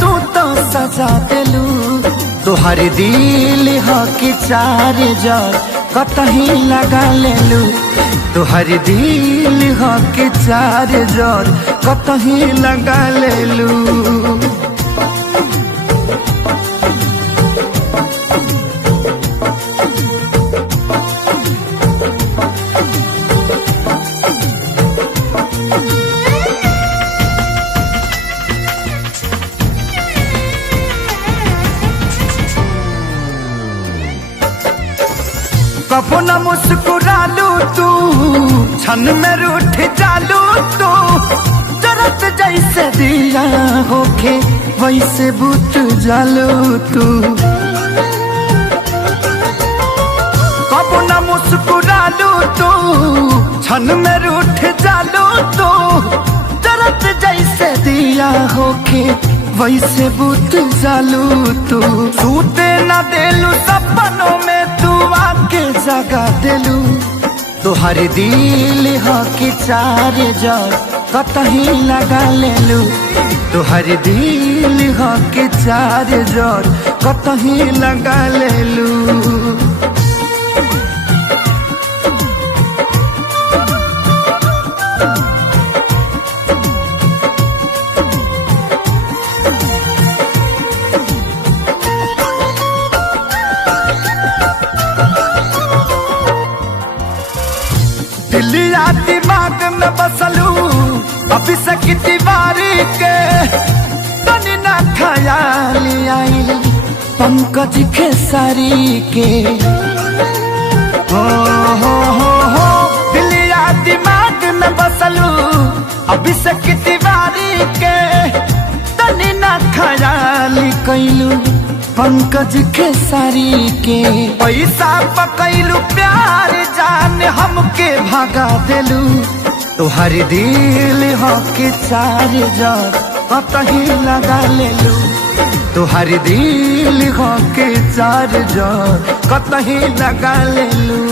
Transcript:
तू तो सजा देलू। तोहर दिल ह कि चार्जर कतही लगा लेलू। तोहर दिल ह कि चार्जर कतही लगा लेलू। कबो न मुस्कुरालू तू, क्षण में रूठ जालू तू। जरत जैसे दिया होके वैसे बुझ जालू तू। कबो न मुस्कुरालू तू, क्षण में रूठ जालू तू। जरत जैसे दिया होके वैसे बुझ जालू तू। सूते न देलू सपनों में तू आके जगा देलू। तोहर दिल ह कि चार्जर कतही लगा लेलू। तोहर दिल ह कि चार्जर कतही लगा लेलू। दिलिया दिमाग में बसलू अभी से तिवारी के। तनी ना ख्याल आइल पंकज खेसारी के। हो दिलिया दिमाग में बसलू अभी से तिवारी के। तनी ना ख्याल कैलू पंकज खेसारी के। पैसा पकैलू प्यार जान हमके भगा देलू। तोहर दिल ह कि चार्जर कतही लगा लेलू। तोहर दिल ह कि चार्जर कतही लगा लेलू।